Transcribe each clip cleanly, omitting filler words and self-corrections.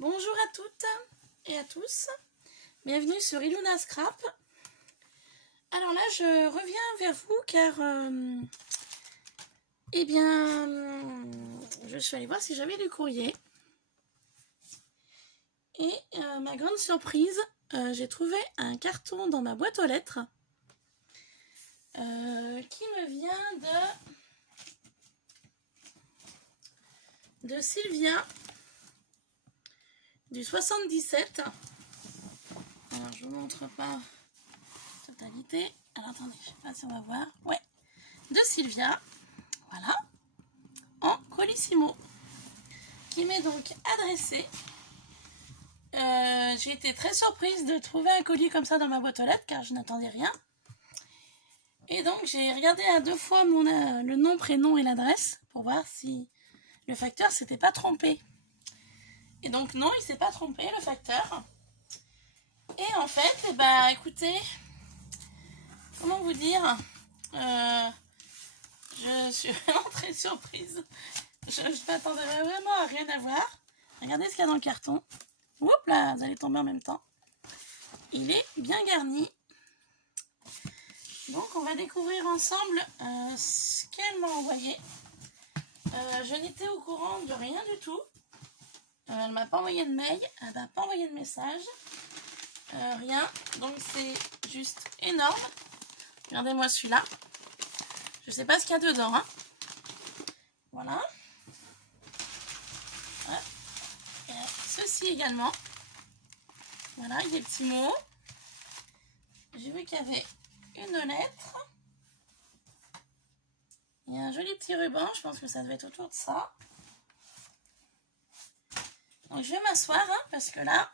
Bonjour à toutes et à tous, bienvenue sur Iluna Scrap. Alors là je reviens vers vous car je suis allée voir si j'avais du courrier et ma grande surprise, j'ai trouvé un carton dans ma boîte aux lettres qui me vient de Sylvia du 77. Alors je vous montre pas totalité. Alors attendez, je sais pas si on va voir. Ouais, de Sylvia, voilà, en colissimo, qui m'est donc adressé. J'ai été très surprise de trouver un colis comme ça dans ma boîte aux lettres car je n'attendais rien. Et donc j'ai regardé à deux fois le nom, prénom et l'adresse pour voir si le facteur s'était pas trompé. Et donc non, il s'est pas trompé, le facteur. Et en fait, écoutez, comment vous dire, je suis vraiment très surprise. Je m'attendais vraiment à rien à voir. Regardez ce qu'il y a dans le carton. Oups là, vous allez tomber en même temps. Il est bien garni. Donc on va découvrir ensemble ce qu'elle m'a envoyé. Je n'étais au courant de rien du tout. Elle m'a pas envoyé de mail, elle m'a pas envoyé de message. Rien. Donc c'est juste énorme. Regardez-moi celui-là. Je sais pas ce qu'il y a dedans. Hein. Voilà. Ouais. Ceci également. Voilà, il y a des petits mots. J'ai vu qu'il y avait une lettre. Il y a un joli petit ruban. Je pense que ça devait être autour de ça. Donc je vais m'asseoir hein, parce que là,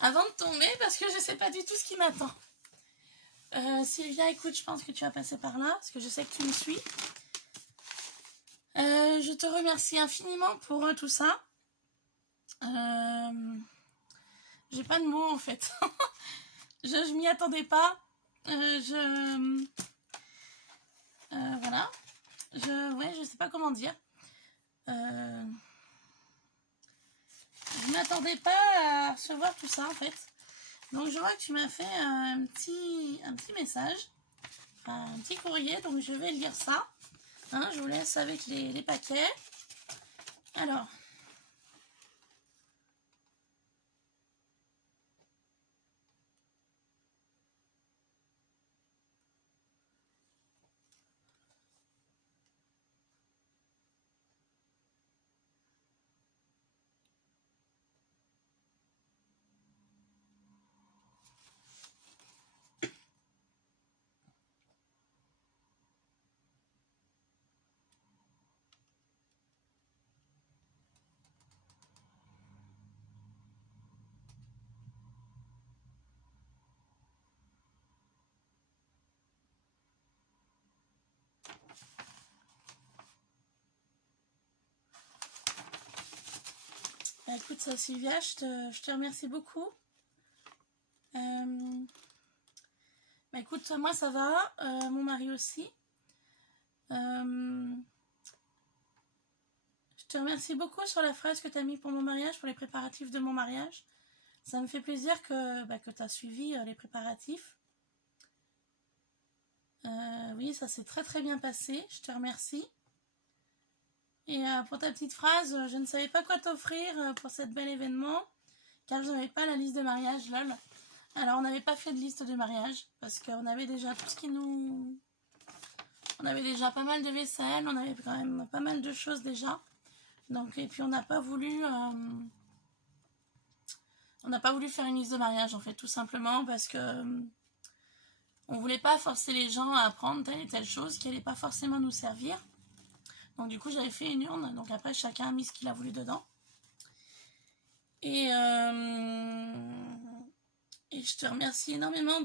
avant de tomber, parce que je ne sais pas du tout ce qui m'attend. Sylvia, écoute, je pense que tu vas passer par là, parce que je sais que tu me suis. Je te remercie infiniment pour tout ça. J'ai pas de mots en fait. je m'y attendais pas. Voilà. Je sais pas comment dire. Je m'attendais pas à recevoir tout ça en fait. Donc je vois que tu m'as fait un petit message, un petit courrier, donc je vais lire ça. Hein, je vous laisse avec les paquets. Alors. Écoute ça Sylvia, je te remercie beaucoup. Écoute, moi ça va, mon mari aussi. Je te remercie beaucoup sur la phrase que tu as mis pour mon mariage, pour les préparatifs de mon mariage. Ça me fait plaisir que tu as suivi les préparatifs. Oui, ça s'est très très bien passé, je te remercie. Et pour ta petite phrase, je ne savais pas quoi t'offrir pour cet bel événement, car je n'avais pas la liste de mariage, lol. Alors on n'avait pas fait de liste de mariage, parce qu'on avait déjà tout ce qui nous... On avait déjà pas mal de vaisselle, on avait quand même pas mal de choses déjà. Donc, et puis on n'a pas voulu... on n'a pas voulu faire une liste de mariage en fait, tout simplement parce que... on voulait pas forcer les gens à prendre telle et telle chose qui allait pas forcément nous servir. Donc du coup j'avais fait une urne, donc après chacun a mis ce qu'il a voulu dedans. Et je te remercie énormément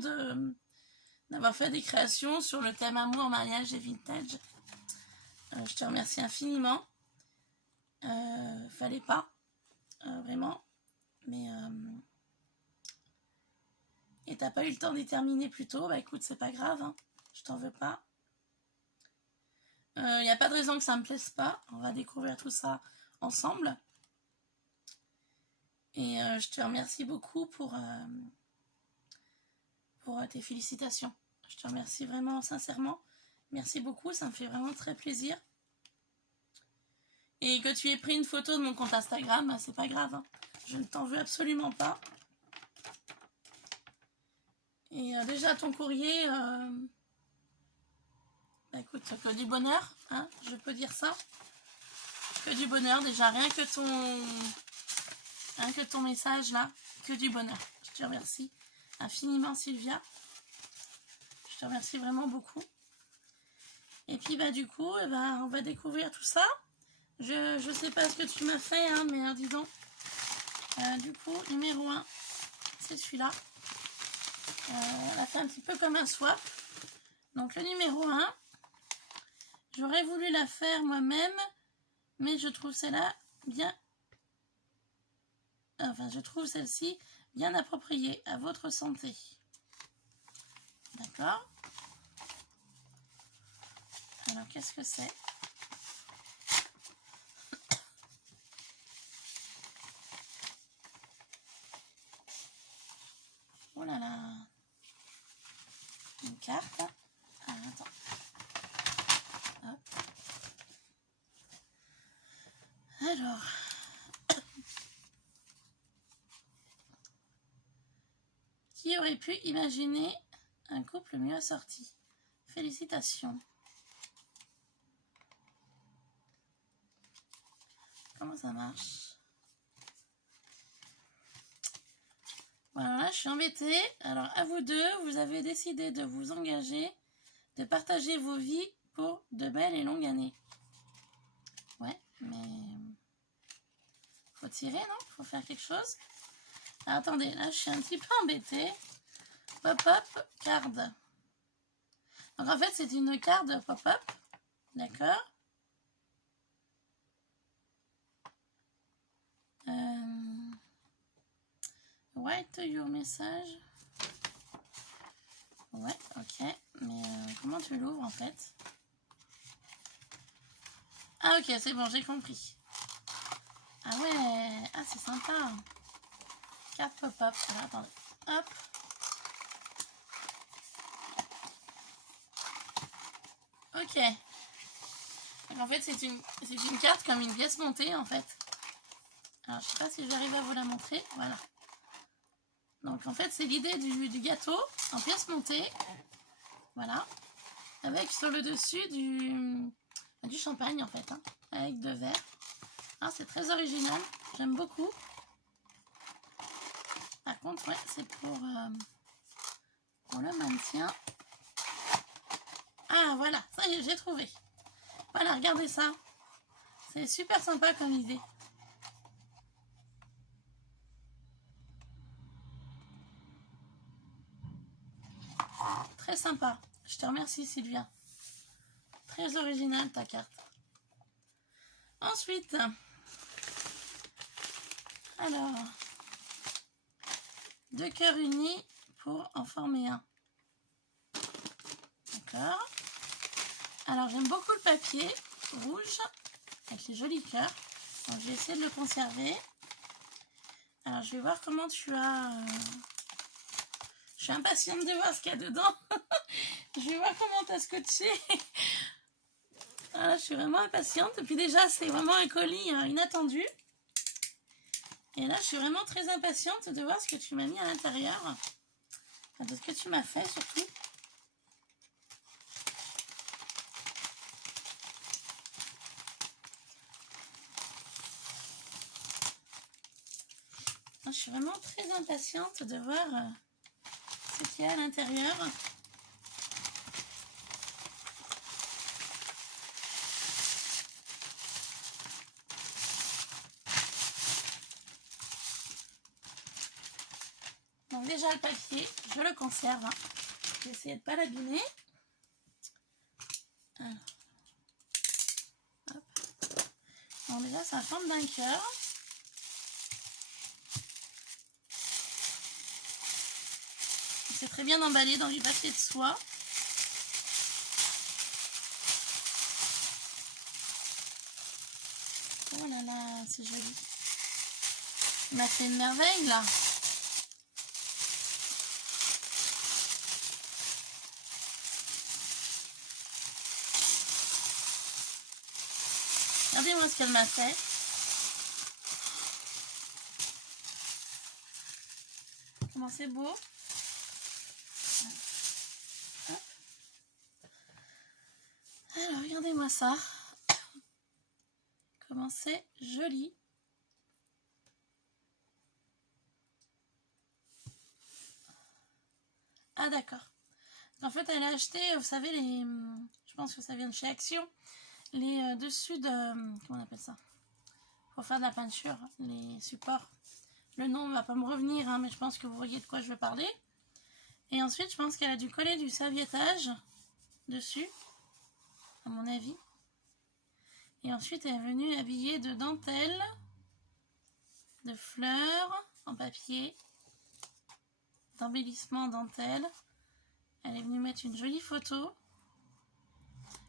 d'avoir fait des créations sur le thème amour, mariage et vintage. Je te remercie infiniment. Fallait pas, vraiment. Mais et t'as pas eu le temps d'y terminer plus tôt, bah écoute, c'est pas grave, hein. Je t'en veux pas. Il n'y a pas de raison que ça me plaise pas. On va découvrir tout ça ensemble. Et je te remercie beaucoup pour tes félicitations. Je te remercie vraiment sincèrement. Merci beaucoup, ça me fait vraiment très plaisir. Et que tu aies pris une photo de mon compte Instagram, c'est pas grave. Hein. Je ne t'en veux absolument pas. Et déjà ton courrier, bah écoute, que du bonheur, hein, je peux dire ça. Que du bonheur déjà, rien que ton message là, que du bonheur. Je te remercie infiniment Sylvia. Je te remercie vraiment beaucoup. Et puis bah du coup, on va découvrir tout ça. Je sais pas ce que tu m'as fait, hein, mais dis donc. Du coup, numéro 1, c'est celui-là. On a fait un petit peu comme un swap. Donc le numéro 1, j'aurais voulu la faire moi-même, mais je trouve celle-là bien... Enfin, je trouve celle-ci bien appropriée à votre santé. D'accord? Alors, qu'est-ce que c'est? Oh là là! Une carte. Ah, attends. Hop. Alors... Qui aurait pu imaginer un couple mieux assorti? Félicitations. Comment ça marche? Voilà, là, je suis embêtée. Alors, à vous deux, vous avez décidé de vous engager, de partager vos vies pour de belles et longues années. Ouais, mais... Faut tirer, non? Faut faire quelque chose. Alors, attendez, là, je suis un petit peu embêtée. Pop-up, card. Donc, en fait, c'est une carte pop-up. D'accord. Write your message. Ouais, ok. Mais comment tu l'ouvres, en fait? Ah, ok, c'est bon, j'ai compris. Ah ouais, ah, c'est sympa. Carte pop-up. Alors, attendez. Hop. Ok. Donc, en fait, c'est une carte comme une pièce montée, en fait. Alors, je sais pas si j'arrive à vous la montrer. Voilà. Donc, en fait, c'est l'idée du gâteau en pièce montée. Voilà. Avec sur le dessus du champagne, en fait. Hein, avec 2 verres. Ah, c'est très original. J'aime beaucoup. Par contre, ouais, c'est pour le maintien. Ah, voilà. Ça y est, j'ai trouvé. Voilà, regardez ça. C'est super sympa comme idée. Très sympa. Je te remercie, Sylvia. Très originale ta carte. Ensuite, alors, 2 cœurs unis pour en former un. D'accord. Alors, j'aime beaucoup le papier rouge avec les jolis cœurs. Donc, je vais essayer de le conserver. Alors, je vais voir comment tu as... Je suis impatiente de voir ce qu'il y a dedans. Je vais voir comment tu as scotché. Voilà, je suis vraiment impatiente. Et puis déjà, c'est vraiment un colis inattendu. Et là, je suis vraiment très impatiente de voir ce que tu m'as mis à l'intérieur. Enfin, de ce que tu m'as fait, surtout. Je suis vraiment très impatiente de voir ce qu'il y a à l'intérieur. Donc déjà le papier, je le conserve. Hein. Je vais essayer de ne pas l'abîmer. Donc déjà, c'est la forme d'un cœur. C'est très bien emballé dans du papier de soie. Oh là là, c'est joli. Il m'a fait une merveille là. Regardez-moi ce qu'elle m'a fait. Comment c'est beau. Hop. Alors, regardez-moi ça. Comment c'est joli. Ah d'accord. En fait, elle a acheté, vous savez, les... Je pense que ça vient de chez Action. Les dessus de... Comment on appelle ça? Pour faire de la peinture, les supports. Le nom ne va pas me revenir, hein, mais je pense que vous voyez de quoi je veux parler. Et ensuite, je pense qu'elle a dû coller du serviettage dessus, à mon avis. Et ensuite, elle est venue habiller de dentelle, de fleurs en papier, d'embellissement en dentelle. Elle est venue mettre une jolie photo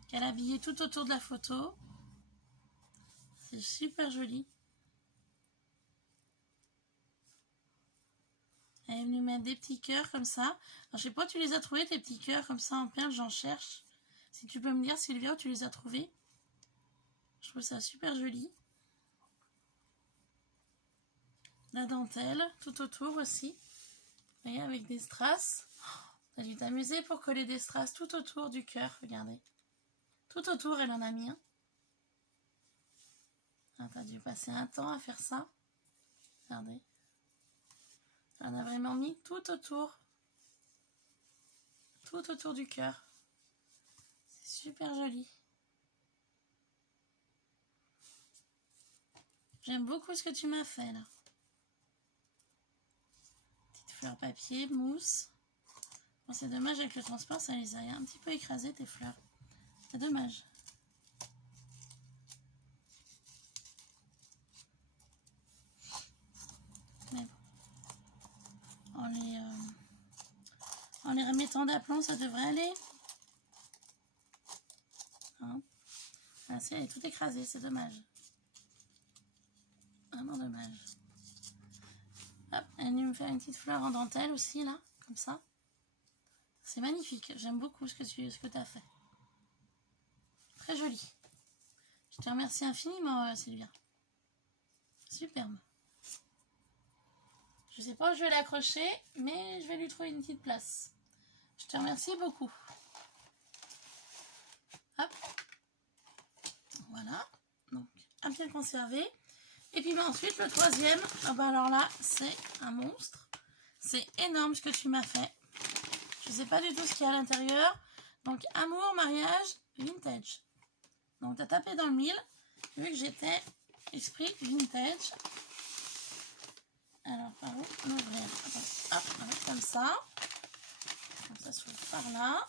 qu'elle a habillée tout autour de la photo. C'est super joli. Elle est venue mettre des petits cœurs comme ça. Alors, je sais pas où tu les as trouvés, tes petits cœurs comme ça en perles, j'en cherche. Si tu peux me dire, Sylvia, où tu les as trouvés. Je trouve ça super joli. La dentelle, tout autour aussi. Vous voyez, avec des strass. T'as dû t'amuser pour coller des strass tout autour du cœur, regardez. Tout autour, elle en a mis un. Ah, t'as dû passer un temps à faire ça. Regardez. Elle en a vraiment mis tout autour. Tout autour du cœur. C'est super joli. J'aime beaucoup ce que tu m'as fait là. Petite fleur papier, mousse. Bon, c'est dommage avec le transport, ça les a un petit peu écrasées tes fleurs. C'est dommage. Mais bon. En les remettant d'aplomb, ça devrait aller. Hein? Ah, si, elle est toute écrasée, c'est dommage. Vraiment dommage. Hop, elle est venue me faire une petite fleur en dentelle aussi, là, comme ça. C'est magnifique, j'aime beaucoup ce que tu as fait. Très joli. Je te remercie infiniment, Sylvia. Superbe. Je ne sais pas où je vais l'accrocher, mais je vais lui trouver une petite place. Je te remercie beaucoup. Hop. Voilà. Donc, à bien conserver. Et puis ensuite, le troisième, oh bah alors là, c'est un monstre. C'est énorme ce que tu m'as fait. Je ne sais pas du tout ce qu'il y a à l'intérieur. Donc, amour, mariage, vintage. Donc, tu as tapé dans le mille. Vu que j'étais esprit vintage. Alors, par où l'ouvrir? Hop, on va mettre comme ça. Comme ça s'ouvre par là.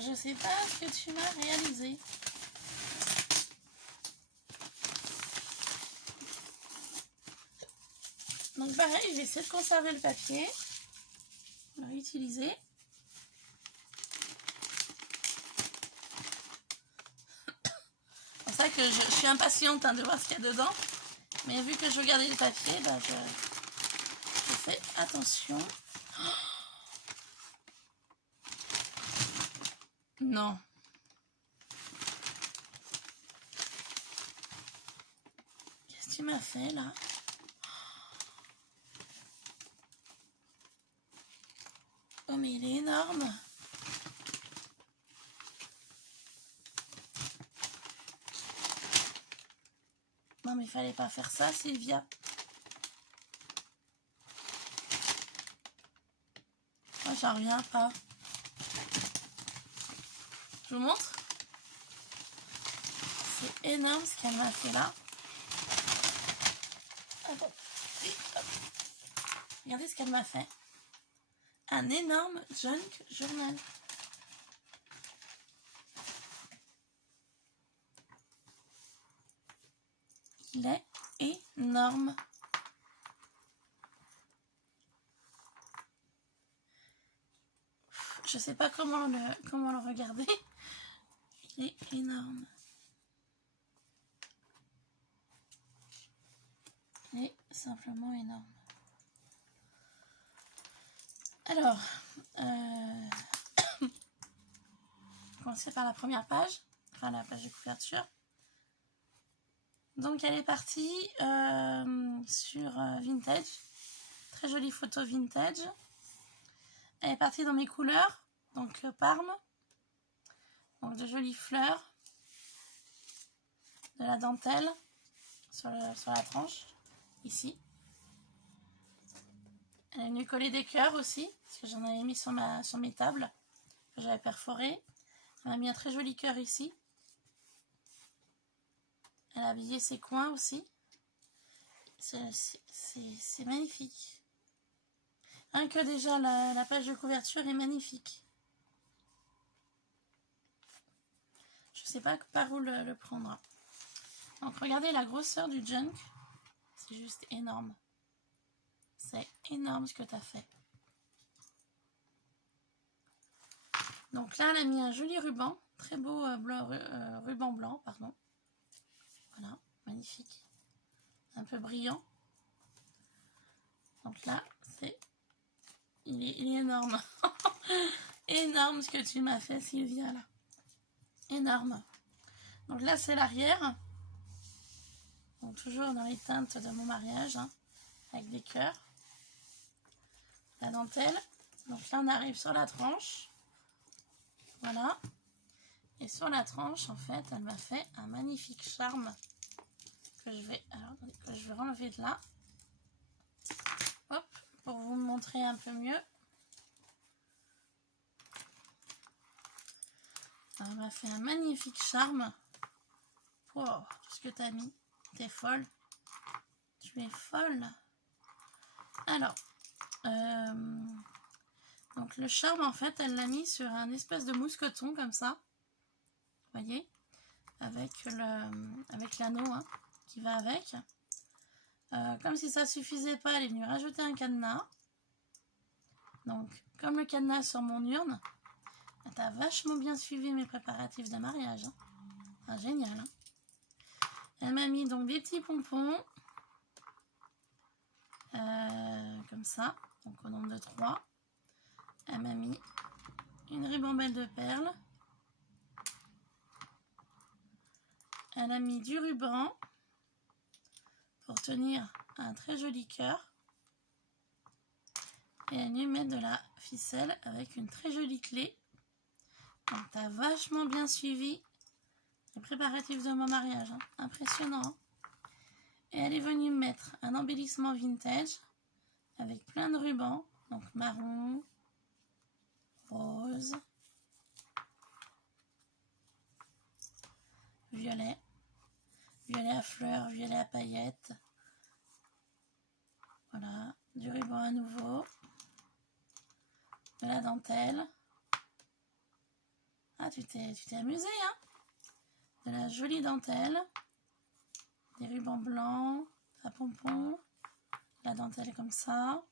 Je ne sais pas ce que tu m'as réalisé. Donc pareil, je vais essayer de conserver le papier. On va l'utiliser. C'est pour ça que je suis impatiente de voir ce qu'il y a dedans. Mais vu que je veux garder le papier, bah je fais attention. Non. Qu'est-ce que tu m'as fait là? Oh mais il est énorme. Non mais il fallait pas faire ça, Sylvia. Moi j'en reviens pas. Je vous montre. C'est énorme ce qu'elle m'a fait là. Attends. Regardez ce qu'elle m'a fait. Un énorme junk journal. Il est énorme. Je sais pas comment le regarder. Il est énorme. simplement énorme. Alors, commencer par la première page, enfin la page de couverture. Donc elle est partie sur Vintage, très jolie photo vintage. Elle est partie dans mes couleurs, donc Parme, donc de jolies fleurs, de la dentelle sur la tranche, ici. Elle est venue coller des cœurs aussi, parce que j'en avais mis sur mes tables, que j'avais perforé. Elle m'a mis un très joli cœur ici. Elle a habillé ses coins aussi. C'est magnifique. Rien que déjà la page de couverture est magnifique. Je sais pas par où le prendre. Donc regardez la grosseur du junk. C'est juste énorme. C'est énorme ce que tu as fait. Donc là, elle a mis un joli ruban. Très beau ruban blanc, pardon. Voilà, magnifique. Un peu brillant. Donc là, il est énorme. Énorme ce que tu m'as fait, Sylvia, là. Énorme. Donc là, c'est l'arrière. Donc toujours dans les teintes de mon mariage, hein, avec des cœurs. La dentelle. Donc là, on arrive sur la tranche. Voilà. Et sur la tranche, en fait, elle m'a fait un magnifique charme que je vais enlever de là. Hop, pour vous montrer un peu mieux. Elle m'a fait un magnifique charme. Wow, ce que tu as mis. T'es folle. Tu es folle. Alors, donc le charme, en fait, elle l'a mis sur un espèce de mousqueton comme ça. Vous voyez, avec l'anneau, hein, qui va avec. Comme si ça suffisait pas, elle est venue rajouter un cadenas. Donc, comme le cadenas sur mon urne, t'as vachement bien suivi mes préparatifs de mariage. Hein. Ah, génial. Hein. Elle m'a mis donc des petits pompons. Comme ça, donc au nombre de 3. Elle m'a mis une ribambelle de perles. Elle a mis du ruban pour tenir un très joli cœur. Et elle lui met de la ficelle avec une très jolie clé. Donc t'as vachement bien suivi les préparatifs de mon mariage. Hein. Impressionnant. Hein. Et elle est venue me mettre un embellissement vintage avec plein de rubans. Donc marron, rose, violet, violet à fleurs, violet à paillettes. Voilà, du ruban à nouveau, de la dentelle. Ah, tu t'es amusé, hein? De la jolie dentelle, des rubans blancs, à pompons, la dentelle comme ça.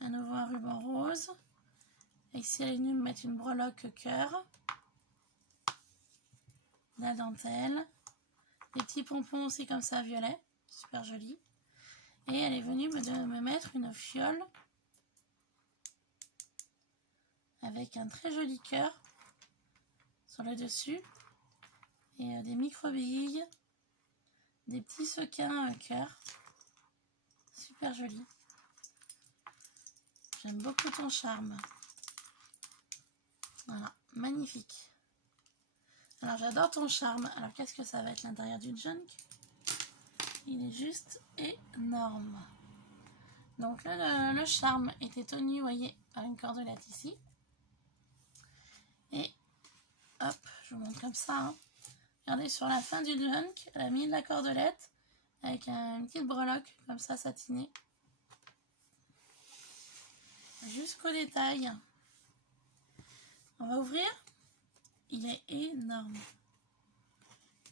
À nouveau un ruban rose. Et ici, elle est venue me mettre une breloque cœur. La dentelle. Des petits pompons aussi comme ça, violet. Super joli. Et elle est venue me mettre une fiole avec un très joli cœur sur le dessus. Et des micro-billes. Des petits sequins cœur. Super joli. J'aime beaucoup ton charme. Voilà, magnifique. Alors j'adore ton charme. Alors qu'est-ce que ça va être l'intérieur du junk? Il est juste énorme. Donc là, le charme était tenu, vous voyez, par une cordelette ici. Et hop, je vous montre comme ça. Hein. Regardez, sur la fin du junk, elle a mis de la cordelette avec une petite breloque comme ça satinée. Jusqu'au détail. On va ouvrir. Il est énorme.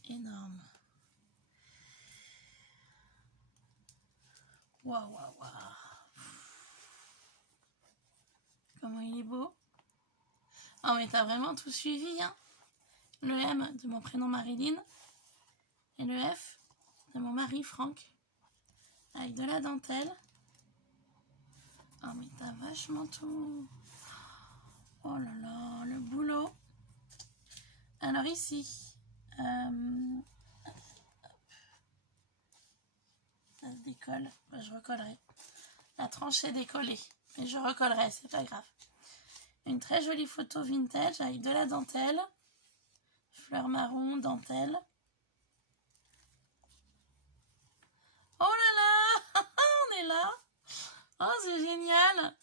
Énorme. Waouh, waouh, waouh. Comment il est beau. Oh, mais t'as vraiment tout suivi, hein. Le M de mon prénom Marilyn. Et le F de mon mari Franck. avec de la dentelle. Oh mais t'as vachement tout. Oh là là, le boulot. Alors ici, ça se décolle. Je recollerai. La tranche est décollée, mais je recollerai, c'est pas grave. Une très jolie photo vintage avec de la dentelle. Fleurs marron, dentelle. Oh là là, on est là. Oh, c'est génial.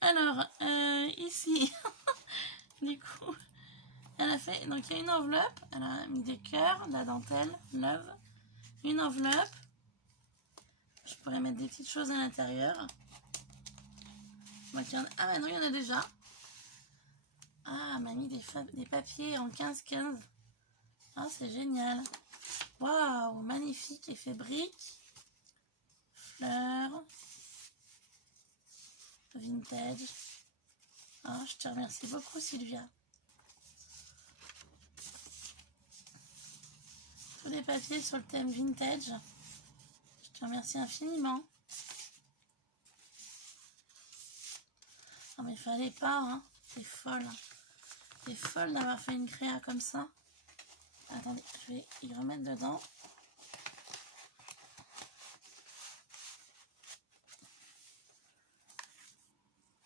Alors, ici, du coup, elle a fait, donc il y a une enveloppe. Elle a mis des cœurs, de la dentelle, love. Une enveloppe. Je pourrais mettre des petites choses à l'intérieur. Ah bah non, il y en a déjà. Ah, elle m'a mis des papiers en 15-15. Ah, c'est génial. Waouh, magnifique, effet brique. Fleurs. Vintage. Ah, je te remercie beaucoup, Sylvia. Tous les papiers sur le thème vintage. Je te remercie infiniment. Non mais fallait pas, hein. T'es folle. T'es folle d'avoir fait une créa comme ça. Attendez, je vais y remettre dedans.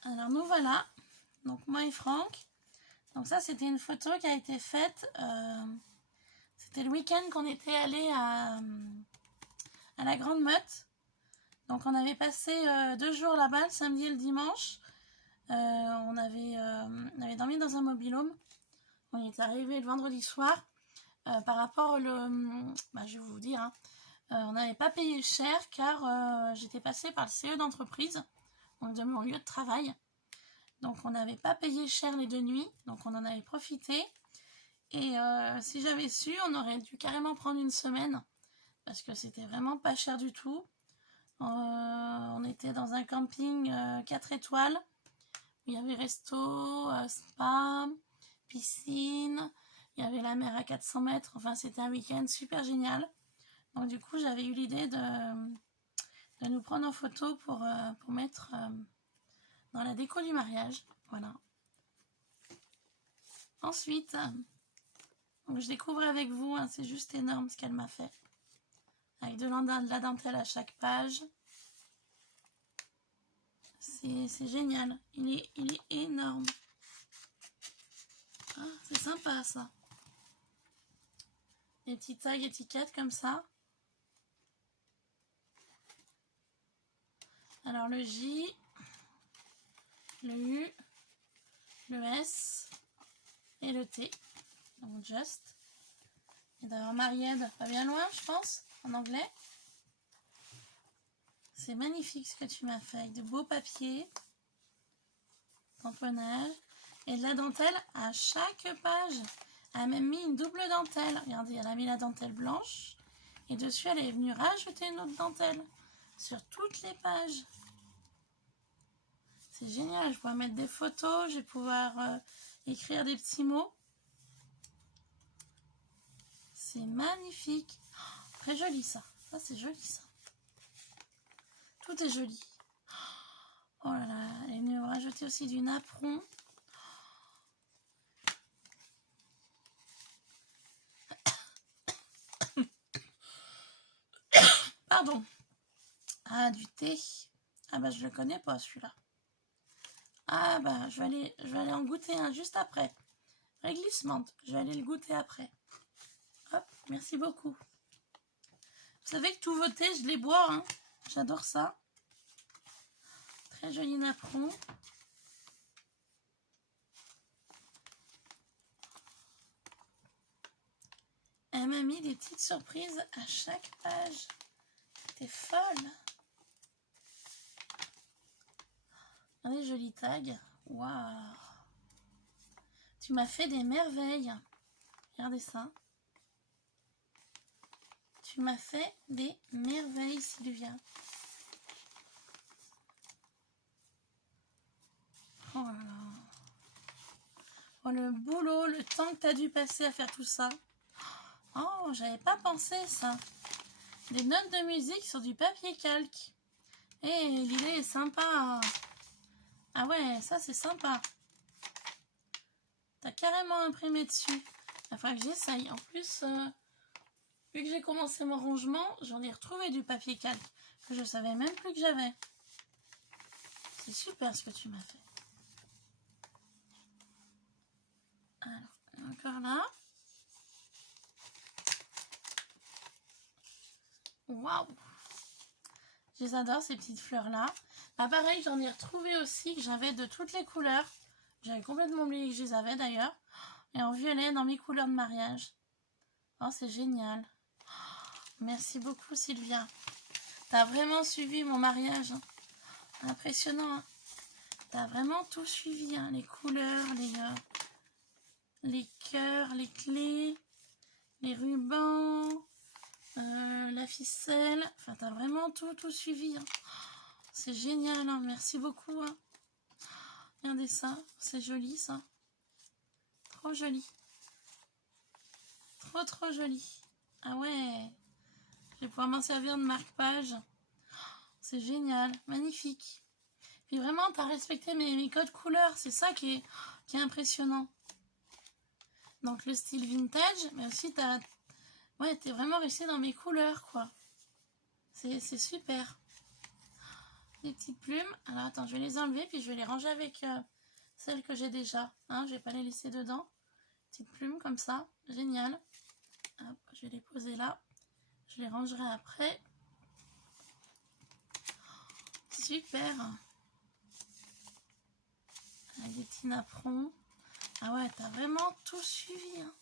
Alors nous voilà. Donc moi et Franck. Donc ça c'était une photo qui a été faite. C'était le week-end qu'on était allé à la Grande Motte. Donc on avait passé 2 jours là-bas, le samedi et le dimanche. On avait dormi dans un mobil-home. On y est arrivé le vendredi soir. Par rapport je vais vous dire, hein, on n'avait pas payé cher car j'étais passée par le CE d'entreprise, donc de mon lieu de travail. Donc on n'avait pas payé cher les 2 nuits, donc on en avait profité. Et si j'avais su, on aurait dû carrément prendre une semaine parce que c'était vraiment pas cher du tout. On était dans un camping 4 étoiles. Il y avait resto, spa, piscine, il y avait la mer à 400 mètres. Enfin, c'était un week-end super génial. Donc du coup, j'avais eu l'idée de nous prendre en photo pour mettre dans la déco du mariage. Voilà. Ensuite, donc je découvre avec vous, hein, c'est juste énorme ce qu'elle m'a fait. Avec de la dentelle à chaque page. C'est génial. Il est énorme. Ah, c'est sympa ça. Des petits tags étiquettes comme ça. Alors le J, le U, le S et le T. Donc just. Et d'ailleurs Mariette, pas bien loin je pense, en anglais. C'est magnifique ce que tu m'as fait, avec de beaux papiers, tamponnage et de la dentelle à chaque page. Elle a même mis une double dentelle. Regardez, elle a mis la dentelle blanche et dessus elle est venue rajouter une autre dentelle sur toutes les pages. C'est génial, je vais pouvoir mettre des photos, je vais pouvoir écrire des petits mots. C'est magnifique. Oh, très joli ça. Ça c'est joli ça. Tout est joli. Oh là là, elle est venue me rajouter aussi du napperon. Pardon. Ah, du thé. Ah bah je le connais pas celui-là. Ah bah je vais aller en goûter un juste après. Réglissement, je vais aller le goûter après. Hop, merci beaucoup. Vous savez que tous vos thés, je les bois, hein. J'adore ça. Très joli napperon. Elle m'a mis des petites surprises à chaque page. T'es folle. Regardez, joli tag. Waouh. Tu m'as fait des merveilles. Regardez ça. Tu m'as fait des merveilles, Sylvia. Oh là là. Oh, le boulot, le temps que tu as dû passer à faire tout ça. Oh, j'avais pas pensé ça. Des notes de musique sur du papier calque. Et l'idée est sympa. Ah ouais, ça c'est sympa. T'as carrément imprimé dessus. Il faudra que j'essaye. En plus, vu que j'ai commencé mon rangement, j'en ai retrouvé du papier calque que je savais même plus que j'avais. C'est super ce que tu m'as fait. Alors, encore là. Waouh! Je les adore ces petites fleurs là. Bah pareil, j'en ai retrouvé aussi que j'avais de toutes les couleurs. J'avais complètement oublié que je les avais d'ailleurs. Et en violet dans mes couleurs de mariage. Oh, c'est génial. Merci beaucoup Sylvia. T'as vraiment suivi mon mariage. Hein. Impressionnant. Hein. T'as vraiment tout suivi. Hein. Les couleurs, les cœurs, les clés, les rubans, la ficelle. Enfin, t'as vraiment tout suivi. Hein. C'est génial. Hein. Merci beaucoup. Hein. Regardez ça. C'est joli ça. Trop joli. Trop joli. Ah ouais. Je vais pouvoir m'en servir de marque-page. C'est génial. Magnifique. Puis vraiment, tu as respecté mes codes couleurs. C'est ça qui est impressionnant. Donc le style vintage, mais aussi ouais, t'es vraiment resté dans mes couleurs, quoi. C'est super. Les petites plumes. Alors attends, je vais les enlever, puis je vais les ranger avec celles que j'ai déjà. Hein, je vais pas les laisser dedans. Petites plumes comme ça. Génial. Hop, je vais les poser là. Je les rangerai après. Super. Avec des petits napperons. Ah ouais, t'as vraiment tout suivi. Hein.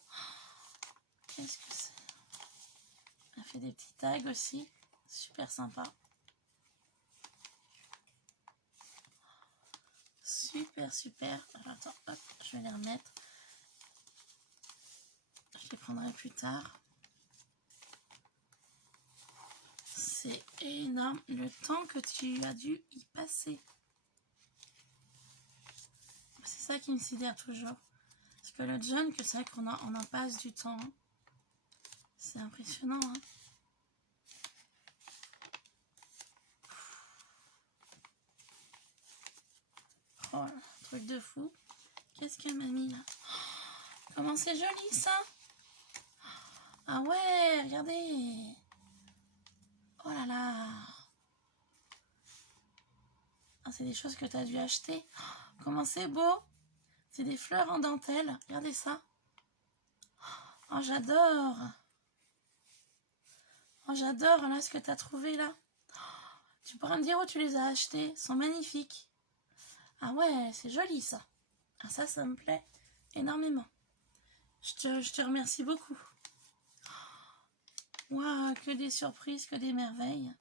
Qu'est-ce que c'est? Elle fait des petits tags aussi. Super sympa. Super. Alors attends, hop, je vais les remettre. Je les prendrai plus tard. C'est énorme le temps que tu as dû y passer. C'est ça qui me sidère toujours. Parce que le John, que c'est vrai qu'on en passe du temps. Hein. C'est impressionnant. Hein. Oh, truc de fou. Qu'est-ce qu'elle m'a mis là? Oh, comment c'est joli ça! Ah ouais, regardez! Oh là là! Ah, c'est des choses que tu as dû acheter. Oh, comment c'est beau! C'est des fleurs en dentelle. Regardez ça. Oh, j'adore! Oh, j'adore là ce que tu as trouvé là. Oh, tu pourras me dire où tu les as achetés. Ils sont magnifiques. Ah ouais, c'est joli ça. Ah ça me plaît énormément. Je te remercie beaucoup. Waouh, que des surprises, que des merveilles.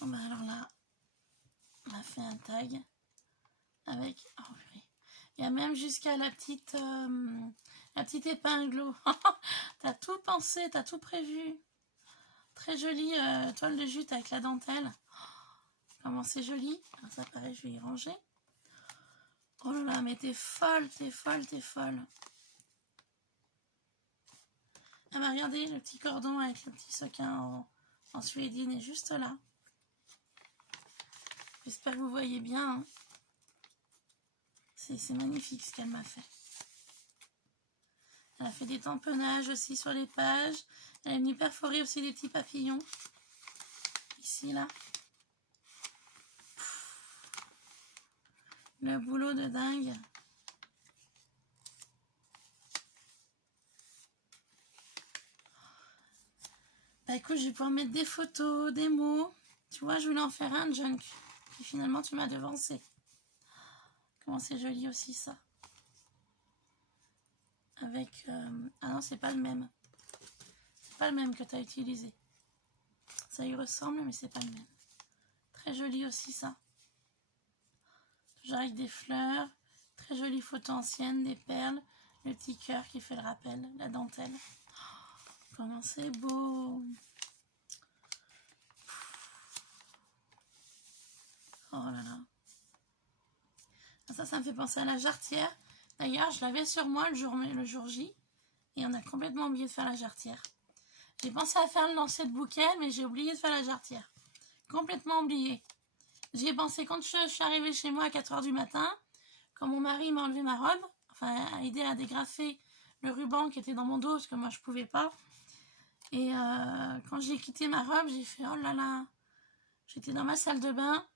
Bon bah alors là, on a fait un tag avec... Oh purée. Il y a même jusqu'à la petite épingle. T'as tout pensé, t'as tout prévu. Très jolie toile de jute avec la dentelle. Comment c'est joli. Alors ça pareil, je vais y ranger. Oh là là, mais t'es folle. Ah bah regardez, le petit cordon avec le petit sequin en suédine est juste là. J'espère que vous voyez bien. Hein. C'est magnifique ce qu'elle m'a fait. Elle a fait des tamponnages aussi sur les pages. Elle est venue perforer aussi des petits papillons. Ici, là. Le boulot de dingue. Bah écoute, je vais pouvoir mettre des photos, des mots. Tu vois, je voulais en faire un junk. Puis finalement, tu m'as devancé. Comment c'est joli aussi ça. Avec... Ah non, c'est pas le même. C'est pas le même que tu as utilisé. Ça y ressemble, mais c'est pas le même. Très joli aussi ça. Toujours avec des fleurs. Très jolie photo ancienne, des perles. Le petit cœur qui fait le rappel. La dentelle. Oh, comment c'est beau. Oh là là. Ça me fait penser à la jarretière D'ailleurs, je l'avais sur moi le jour J et on a complètement oublié de faire la jarretière. J'ai pensé à faire le lancer de bouquet, mais j'ai oublié de faire la jarretière. Complètement oublié. J'y ai pensé quand je suis arrivée chez moi à 4 h du matin, quand mon mari m'a enlevé ma robe, enfin a aidé à dégrafer le ruban qui était dans mon dos parce que moi je pouvais pas. Et quand j'ai quitté ma robe, j'ai fait oh là là. J'étais dans ma salle de bain.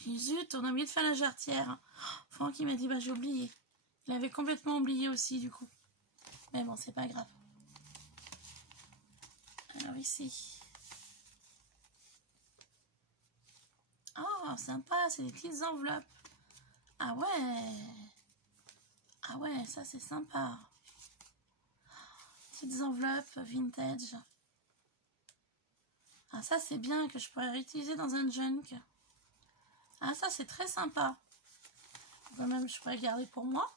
J'ai dit zut, on a oublié de faire la jarretière. Franck il m'a dit bah j'ai oublié. Il avait complètement oublié aussi du coup. Mais bon, c'est pas grave. Alors ici. Oh, sympa, c'est des petites enveloppes. Ah ouais. Ah ouais, ça c'est sympa. Petites enveloppes vintage. Ah ça c'est bien que je pourrais réutiliser dans un junk. Ah ça c'est très sympa. Quand même je pourrais garder pour moi.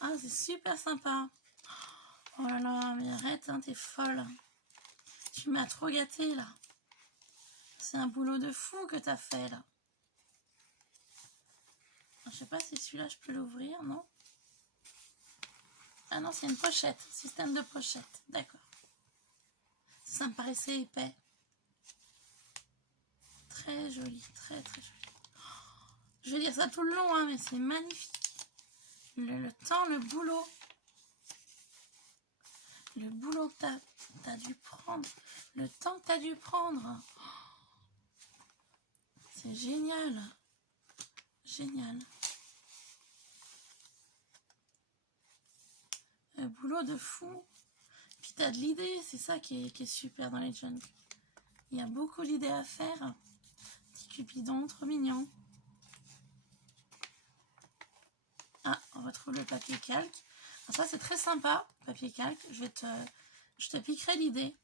Ah c'est super sympa. Oh là là, mais arrête, hein, t'es folle. Tu m'as trop gâtée là. C'est un boulot de fou que t'as fait là. Je sais pas si celui-là je peux l'ouvrir, non? Ah non, c'est une pochette. Système de pochette. D'accord. Ça me paraissait épais. Très joli. Très très joli. Je vais dire ça tout le long, hein, mais c'est magnifique. Le temps, le boulot. Le boulot que t'as dû prendre. Le temps que t'as dû prendre. C'est génial. Génial. Le boulot de fou. Puis t'as de l'idée. C'est ça qui est super dans les jeunes. Il y a beaucoup d'idées à faire. Petit Cupidon, trop mignon. Ah, on retrouve le papier calque. Alors ça, c'est très sympa, papier calque. Je te piquerai l'idée.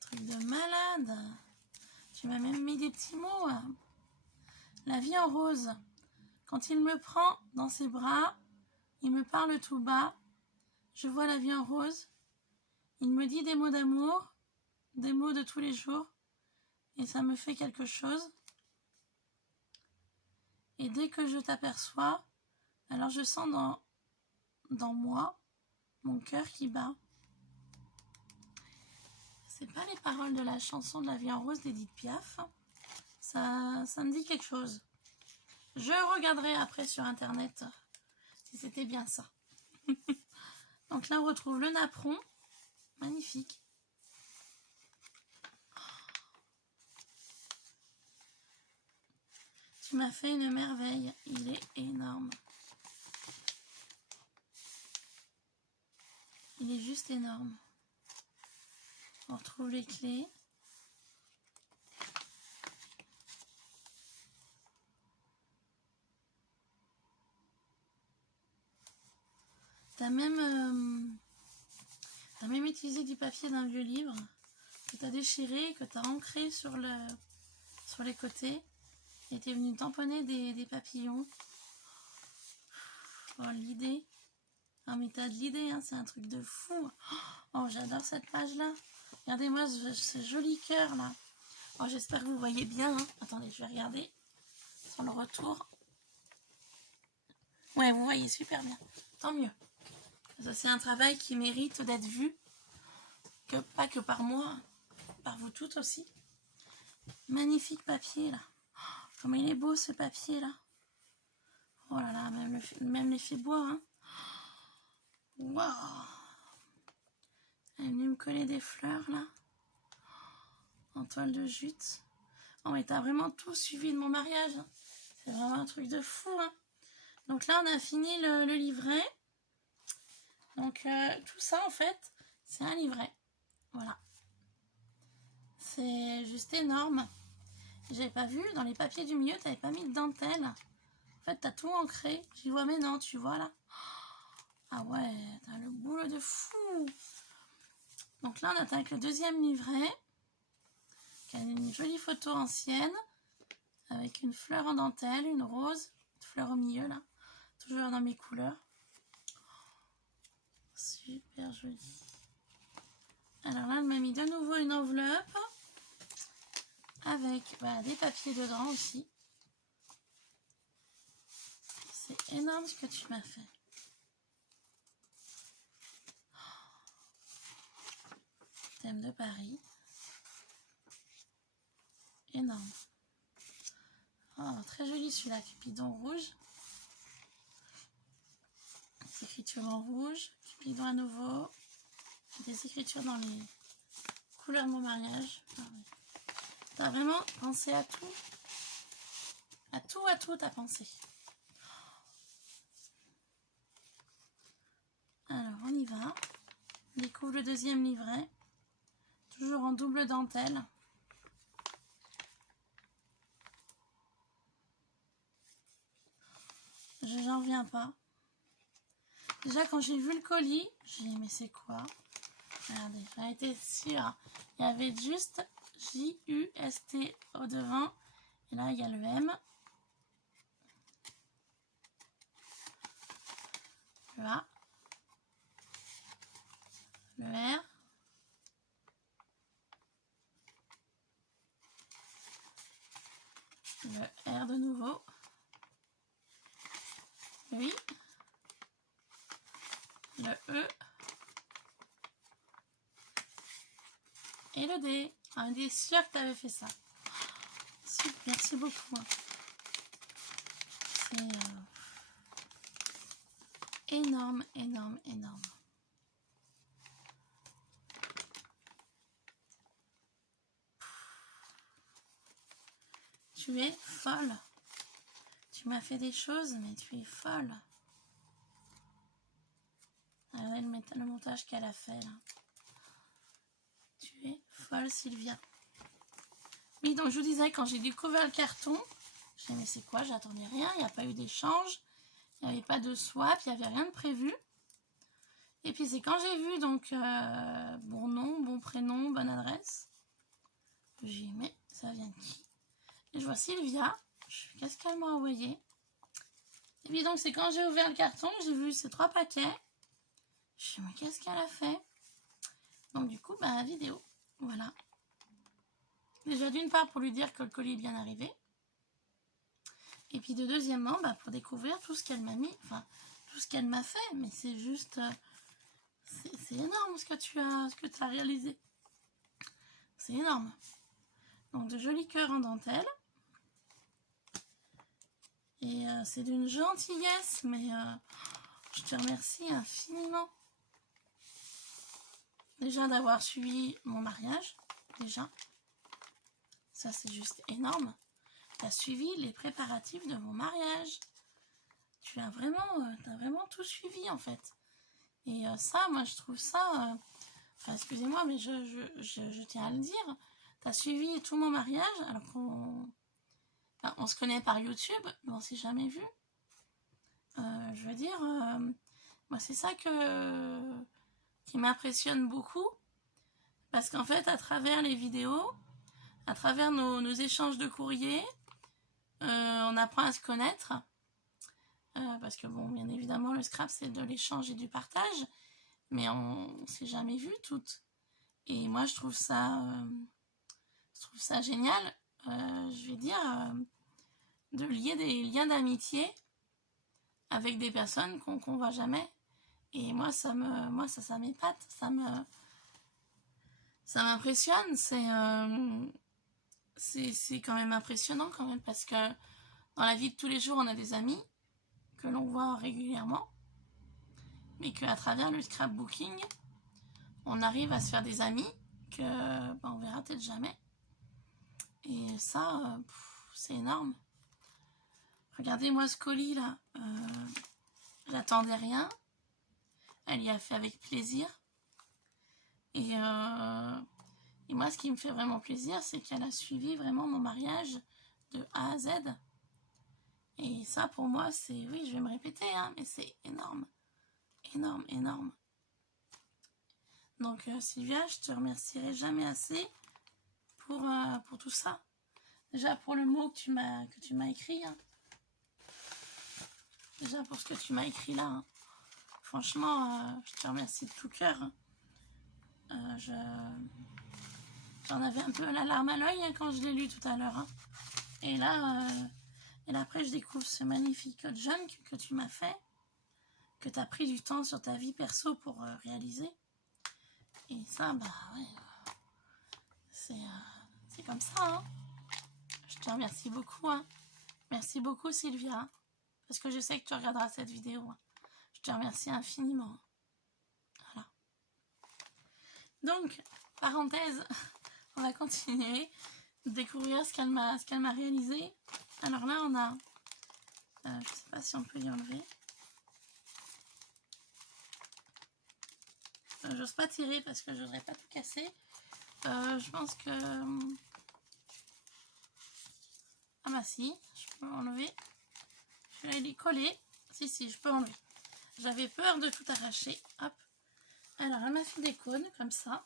Truc de malade. Tu m'as même mis des petits mots. La vie en rose. Quand il me prend dans ses bras, il me parle tout bas. Je vois la vie en rose. Il me dit des mots d'amour, des mots de tous les jours. Et ça me fait quelque chose. Et dès que je t'aperçois, alors je sens dans moi mon cœur qui bat. C'est pas les paroles de la chanson de La vie en rose d'Edith Piaf. Ça me dit quelque chose. Je regarderai après sur internet si c'était bien ça. Donc là on retrouve le napperon. Magnifique. Tu m'as fait une merveille. Il est énorme. Il est juste énorme. On retrouve les clés. T'as même utilisé du papier d'un vieux livre que t'as déchiré, que t'as ancré sur les côtés. Et t'es venu tamponner des papillons. Oh, l'idée. Ah mais t'as de l'idée, hein, c'est un truc de fou. Oh, j'adore cette page-là. Regardez-moi ce joli cœur là. Oh, j'espère que vous voyez bien. Hein. Attendez, je vais regarder sur le retour. Ouais, vous voyez super bien. Tant mieux. C'est un travail qui mérite d'être vu. Pas que par moi, par vous toutes aussi. Magnifique papier là. Oh, comme il est beau ce papier là. Oh là là, même l'effet bois. Hein. Waouh. Elle est venue me coller des fleurs là. En toile de jute. Oh mais t'as vraiment tout suivi de mon mariage. Hein. C'est vraiment un truc de fou. Hein. Donc là on a fini le livret. Donc tout ça en fait c'est un livret. Voilà. C'est juste énorme. J'avais pas vu dans les papiers du milieu t'avais pas mis de dentelle. En fait t'as tout ancré. J'y vois mais non tu vois là. Ah ouais t'as le boulot de fou. Donc là on attaque le deuxième livret. Qui a une jolie photo ancienne. Avec une fleur en dentelle, une rose, une fleur au milieu là, toujours dans mes couleurs. Super joli. Alors là, elle m'a mis de nouveau une enveloppe avec des papiers dedans aussi. énorme ce que tu m'as fait. Thème de Paris. Énorme. Oh, très joli celui-là, Cupidon rouge. Des écritures en rouge. Cupidon à nouveau. Des écritures dans les couleurs de mon mariage. Ah oui. T'as vraiment pensé à tout. À tout, t'as pensé. Alors, on y va. On découvre le deuxième livret. Toujours en double dentelle. J'en reviens pas. Déjà, quand j'ai vu le colis, j'ai dit, mais c'est quoi? Regardez, j'en étais sûre. Il y avait juste J-U-S-T au devant. Et là, il y a le M. Le A. Le R. Le R de nouveau. Le I. Le E. Et le D. On était sûr que tu avais fait ça. Super, merci beaucoup. C'est énorme, énorme, énorme. Tu es folle. Tu m'as fait des choses, mais tu es folle. Regardez le montage qu'elle a fait là. Tu es folle, Sylvia. Oui, donc je vous disais, quand j'ai découvert le carton, je me disais, mais c'est quoi? J'attendais rien, il n'y a pas eu d'échange, il n'y avait pas de swap, il n'y avait rien de prévu. Et puis c'est quand j'ai vu donc bon nom, bon prénom, bonne adresse, j'ai dit, mais ça vient de qui? Et je vois Sylvia, je fais, qu'est-ce qu'elle m'a envoyé? Et puis donc c'est quand j'ai ouvert le carton, j'ai vu ces 3 paquets. Je me dis, mais qu'est-ce qu'elle a fait? Donc du coup, bah vidéo, voilà. Déjà d'une part pour lui dire que le colis est bien arrivé. Et puis de deuxièmement, bah, pour découvrir tout ce qu'elle m'a mis, enfin tout ce qu'elle m'a fait. Mais c'est juste, c'est énorme ce que tu as réalisé. C'est énorme. Donc de jolis cœurs en dentelle. Et c'est d'une gentillesse, mais je te remercie infiniment. Déjà d'avoir suivi mon mariage, déjà. Ça c'est juste énorme. Tu as suivi les préparatifs de mon mariage. Tu as vraiment tout suivi en fait. Et ça, moi je trouve ça... enfin, excusez-moi, mais je tiens à le dire. Tu as suivi tout mon mariage alors qu'on... Enfin, on se connaît par YouTube, mais on s'est jamais vu. Je veux dire, moi c'est ça qui m'impressionne beaucoup. Parce qu'en fait, à travers les vidéos, à travers nos échanges de courriers, on apprend à se connaître. Parce que bon, bien évidemment, le scrap, c'est de l'échange et du partage. Mais on ne s'est jamais vu toutes. Et moi, je trouve ça génial, je vais dire, de lier des liens d'amitié avec des personnes qu'on voit jamais. Et moi, ça m'épate, ça m'impressionne. C'est quand même impressionnant quand même, parce que dans la vie de tous les jours, on a des amis que l'on voit régulièrement, mais qu'à travers le scrapbooking, on arrive à se faire des amis que on verra peut-être jamais. Et ça, c'est énorme. Regardez-moi ce colis là. J'attendais rien. Elle y a fait avec plaisir. Et moi, ce qui me fait vraiment plaisir, c'est qu'elle a suivi vraiment mon mariage de A à Z. Et ça, pour moi, c'est... Oui, je vais me répéter, hein, mais c'est énorme. Énorme, énorme. Donc, Sylvia, je te remercierai jamais assez pour tout ça. Déjà, pour le mot que tu m'as écrit. Hein. Déjà, pour ce que tu m'as écrit là. Hein. Franchement, je te remercie de tout cœur. J'en avais un peu la larme à l'œil hein, quand je l'ai lu tout à l'heure. Hein. Et là, Et là, après, je découvre ce magnifique junk que tu m'as fait, que tu as pris du temps sur ta vie perso pour réaliser. Et ça, bah ouais, c'est comme ça, hein. Je te remercie beaucoup, hein. Merci beaucoup, Sylvia, parce que je sais que tu regarderas cette vidéo. Hein. Je te remercie infiniment. Voilà. Donc, parenthèse, on va continuer de découvrir ce qu'elle m'a réalisé. Alors là, on a, je ne sais pas si on peut y enlever. J'ose pas tirer parce que je voudrais pas tout casser. Je pense que... Ah bah si, je peux enlever. Je vais les coller. Si, je peux enlever. J'avais peur de tout arracher. Hop. Alors, elle m'a fait des cônes comme ça.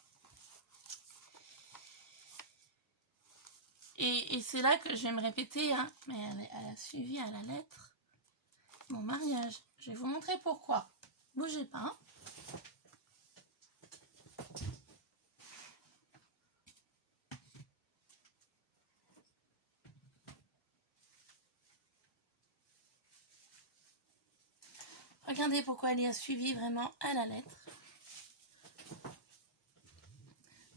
Et c'est là que je vais me répéter, hein. Mais elle a suivi à la lettre mon mariage. Je vais vous montrer pourquoi. Bougez pas. Hein. Regardez pourquoi elle y a suivi vraiment à la lettre.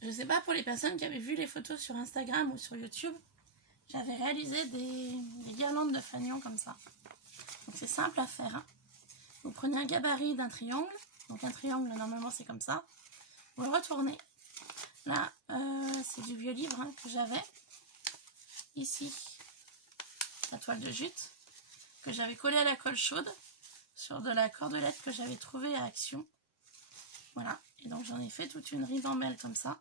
Je ne sais pas pour les personnes qui avaient vu les photos sur Instagram ou sur YouTube, j'avais réalisé des guirlandes de fanion comme ça. Donc c'est simple à faire. Hein. Vous prenez un gabarit d'un triangle. Donc un triangle, normalement c'est comme ça. Vous le retournez. Là, c'est du vieux livre hein, que j'avais. Ici, la toile de jute que j'avais collée à la colle chaude sur de la cordelette que j'avais trouvée à Action. Voilà. Et donc j'en ai fait toute une ribambelle comme ça.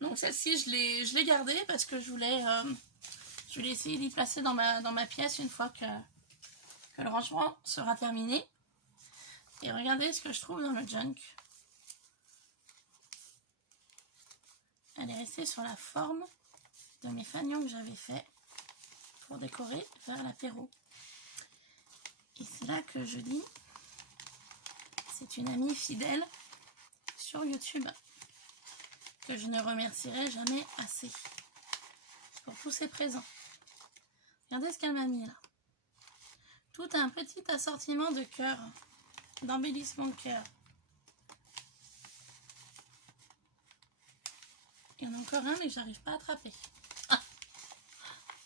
Donc celle-ci, je l'ai gardée parce que je voulais essayer d'y placer dans ma pièce une fois que le rangement sera terminé. Et regardez ce que je trouve dans le junk. Elle est restée sur la forme de mes fanions que j'avais fait pour décorer vers l'apéro. Et c'est là que je dis, c'est une amie fidèle sur YouTube que je ne remercierai jamais assez pour tous ses présents. Regardez ce qu'elle m'a mis là. Tout un petit assortiment de cœurs, d'embellissement de cœur. Il y en a encore un mais j'arrive pas à attraper. Ah,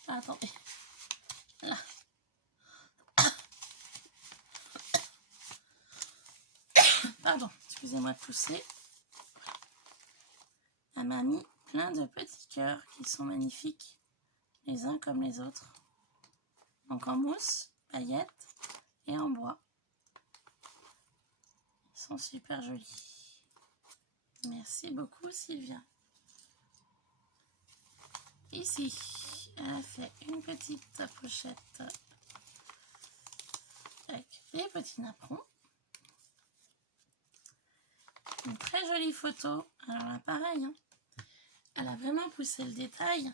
attendez. Là. Pardon, excusez-moi de tousser. Elle m'a mis plein de petits cœurs qui sont magnifiques, les uns comme les autres. Donc en mousse, paillettes et en bois. Ils sont super jolis. Merci beaucoup Sylvia. Ici, elle a fait une petite pochette avec les petits napperons. Une très jolie photo. Alors là, pareil, hein, elle a vraiment poussé le détail.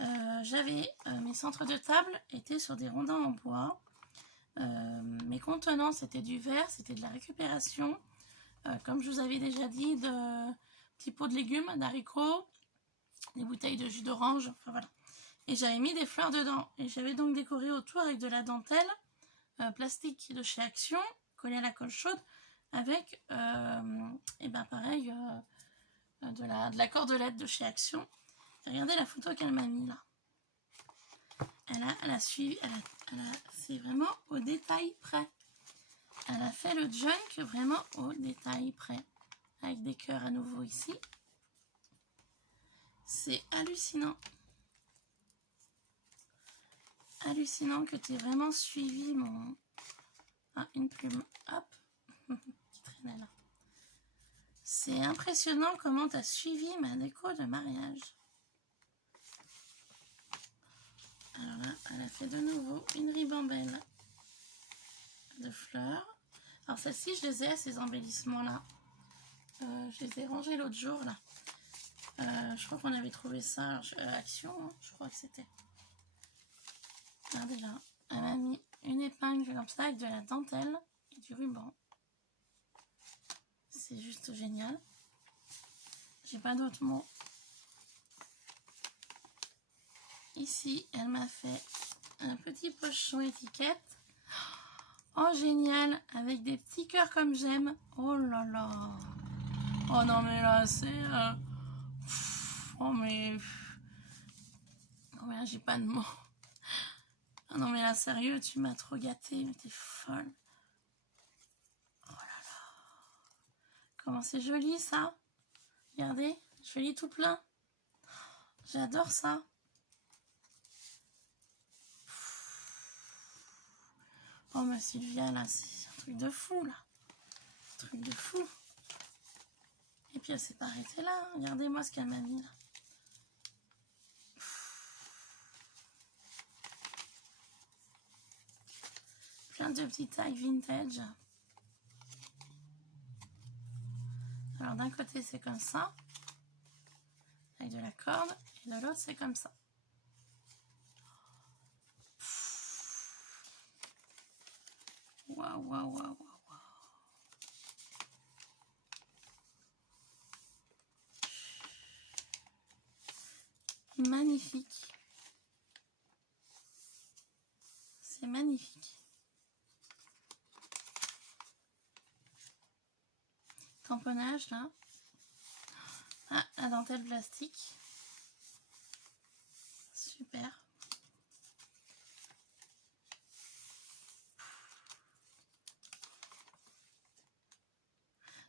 Mes centres de table étaient sur des rondins en bois. Mes contenants, c'était du verre, c'était de la récupération. Comme je vous avais déjà dit, de petits pots de légumes, d'haricots, des bouteilles de jus d'orange, enfin voilà. Et j'avais mis des fleurs dedans. Et j'avais donc décoré autour avec de la dentelle, plastique de chez Action, collé à la colle chaude, avec, et ben pareil, de la cordelette de chez Action. Regardez la photo qu'elle m'a mis là. Elle a suivi, c'est vraiment au détail près. Elle a fait le junk vraiment au détail près. Avec des cœurs à nouveau ici. C'est hallucinant. Hallucinant que tu aies vraiment suivi mon... Ah, une plume. Hop. Qui traînait là. C'est impressionnant comment tu as suivi ma déco de mariage. Alors là, elle a fait de nouveau une ribambelle de fleurs. Alors celles-ci, je les ai, ces embellissements-là. Je les ai rangés l'autre jour, là. Je crois qu'on avait trouvé ça à Action, hein, je crois que c'était. Regardez là, elle m'a mis une épingle comme ça avec de la dentelle et du ruban. C'est juste génial. J'ai pas d'autres mots. ici, elle m'a fait un petit pochon étiquette. Oh, génial, avec des petits cœurs comme j'aime. Oh là là. Oh non, mais là, c'est... Oh, mais... Non, mais là, j'ai pas de mots. Oh non, mais là, sérieux, tu m'as trop gâté, mais t'es folle. Oh là là. Comment c'est joli, ça. Regardez, joli tout plein. J'adore ça. Oh, ma Sylvia, là, c'est un truc de fou, là. Un truc de fou. Et puis, elle s'est pas arrêtée là. Regardez-moi ce qu'elle m'a mis, là. Plein de petits tags vintage. Alors, d'un côté, c'est comme ça. Avec de la corde. Et de l'autre, c'est comme ça. Waouh, waouh, waouh, waouh. Magnifique. C'est magnifique. Tamponnage là. Ah, la dentelle plastique. Super.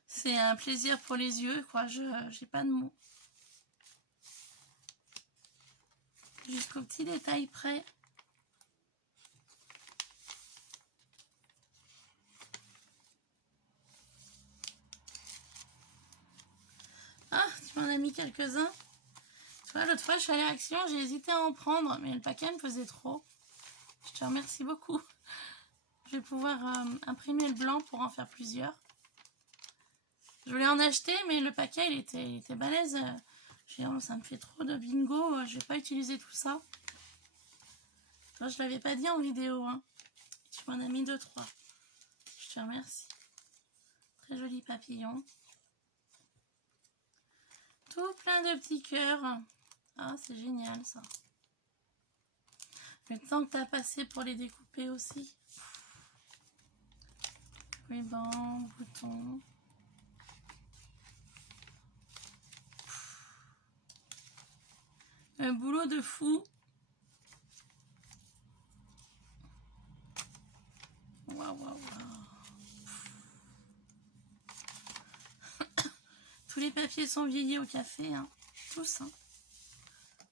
C'est un plaisir pour les yeux, quoi. J'ai pas de mots. Jusqu'au petit détail près. Ah, tu m'en as mis quelques-uns. L'autre fois, je suis allée à Action, j'ai hésité à en prendre, mais le paquet me faisait trop. Je te remercie beaucoup. Je vais pouvoir imprimer le blanc pour en faire plusieurs. Je voulais en acheter, mais le paquet, il était balèze. Ça me fait trop de bingo, je vais pas utiliser tout ça. Toi, je l'avais pas dit en vidéo, hein. Tu m'en as mis 2-3. Je te remercie. Très joli papillon. Tout plein de petits cœurs. Ah, c'est génial ça. Le temps que tu as passé pour les découper aussi. Ruban, bouton. Un boulot de fou. Waouh, waouh, waouh. Tous les papiers sont vieillis au café, hein. Tous, hein.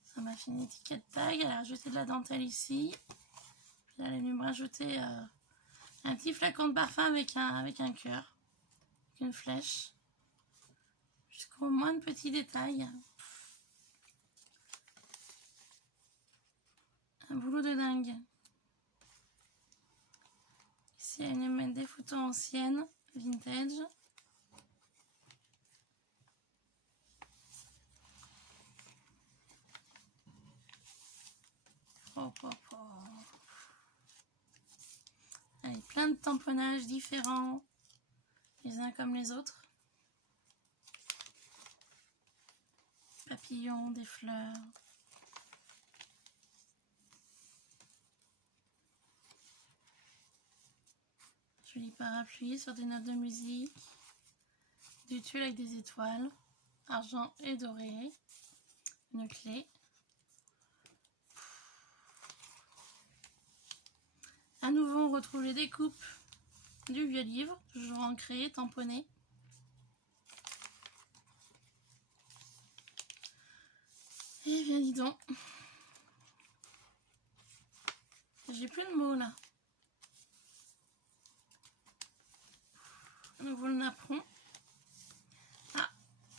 Ça m'a fait une étiquette tag. Elle a rajouté de la dentelle ici. Puis elle est venue me rajouter un petit flacon de parfum avec un cœur. Avec une flèche. Jusqu'au moins de petits détails. Un boulot de dingue. Ici, elle vient mettre des photos anciennes, vintage. Oh, oh, oh. Allez, plein de tamponnages différents, les uns comme les autres. Papillons, des fleurs. Joli parapluie sur des notes de musique. Du tulle avec des étoiles, argent et doré. Une clé. À nouveau, on retrouve les découpes du vieux livre, toujours ancré, tamponné. Et bien, dis donc. J'ai plus de mots là. À nouveau le napperon. Ah,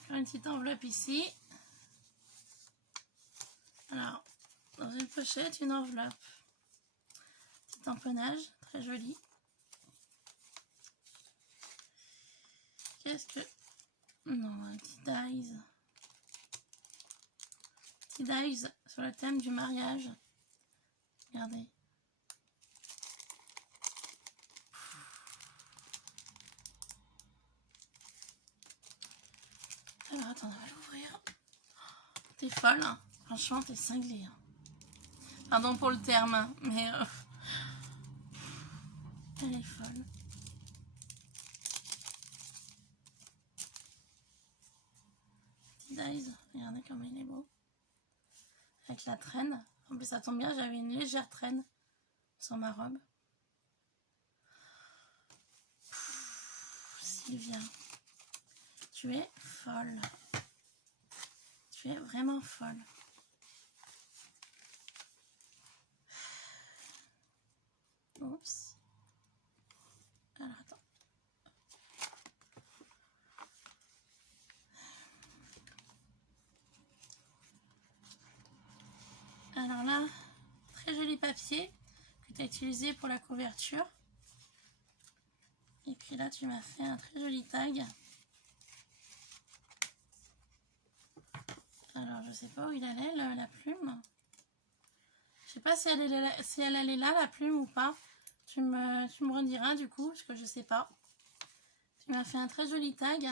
encore une petite enveloppe ici. Alors, dans une pochette, une enveloppe. Petit tamponnage, très joli. Qu'est-ce que... Non, un petit dies. Petit dies sur le thème du mariage. Regardez. Alors, attends, on va l'ouvrir. T'es folle, hein. Franchement, t'es cinglée. Hein. Pardon pour le terme, hein, mais elle est folle. Dies, regardez comme il est beau. Avec la traîne. En plus, ça tombe bien, j'avais une légère traîne sur ma robe. Sylvia, tu es folle. Tu es vraiment folle. Oups. Alors, attends. Alors là, très joli papier que tu as utilisé pour la couverture. Et puis là, tu m'as fait un très joli tag. Alors, je sais pas où il allait, la plume. Je sais pas si elle allait là, la plume, ou pas. Tu me rediras du coup, parce que je sais pas. Tu m'as fait un très joli tag.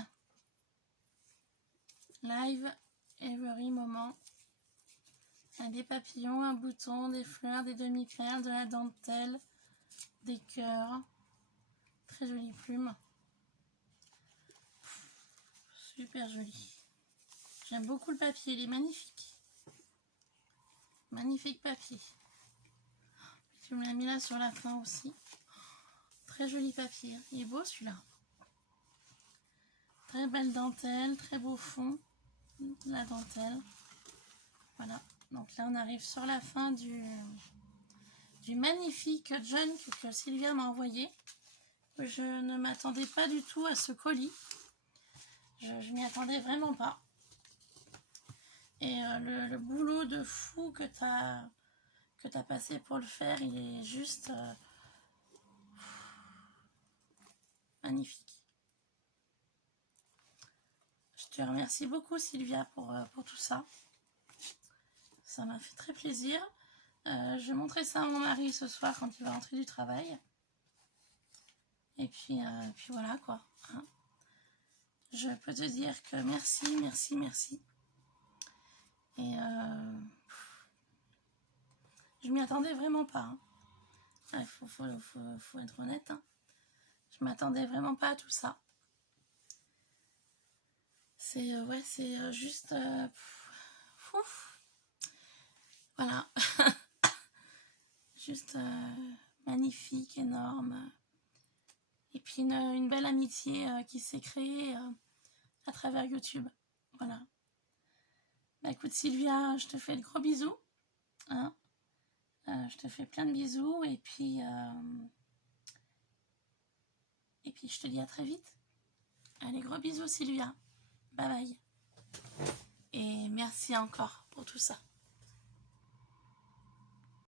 Live every moment. Des papillons, un bouton, des fleurs, des demi-perles, de la dentelle, des cœurs. Très jolie plume. Super joli. J'aime beaucoup le papier, il est magnifique. Magnifique papier. Tu me l'as mis là sur la fin aussi. Très joli papier. Il est beau celui-là. Très belle dentelle, très beau fond. La dentelle. Voilà. Donc là, on arrive sur la fin du magnifique junk que Sylvia m'a envoyé. Je ne m'attendais pas du tout à ce colis. Je m'y attendais vraiment pas. Et le boulot de fou que tu as passé pour le faire, il est juste magnifique. Je te remercie beaucoup Sylvia pour tout ça. Ça m'a fait très plaisir. Je vais montrer ça à mon mari ce soir quand il va rentrer du travail. Et puis voilà quoi. Hein. Je peux te dire que merci, merci, merci. Et je m'y attendais vraiment pas. Il faut être honnête. Hein. Je m'attendais vraiment pas à tout ça. C'est c'est juste ouf. Voilà. Juste magnifique, énorme. Et puis une belle amitié qui s'est créée à travers YouTube. Voilà. Bah écoute Sylvia, je te fais de gros bisous. Hein. Je te fais plein de bisous et puis je te dis à très vite. Allez, gros bisous Sylvia. Bye bye. Et merci encore pour tout ça.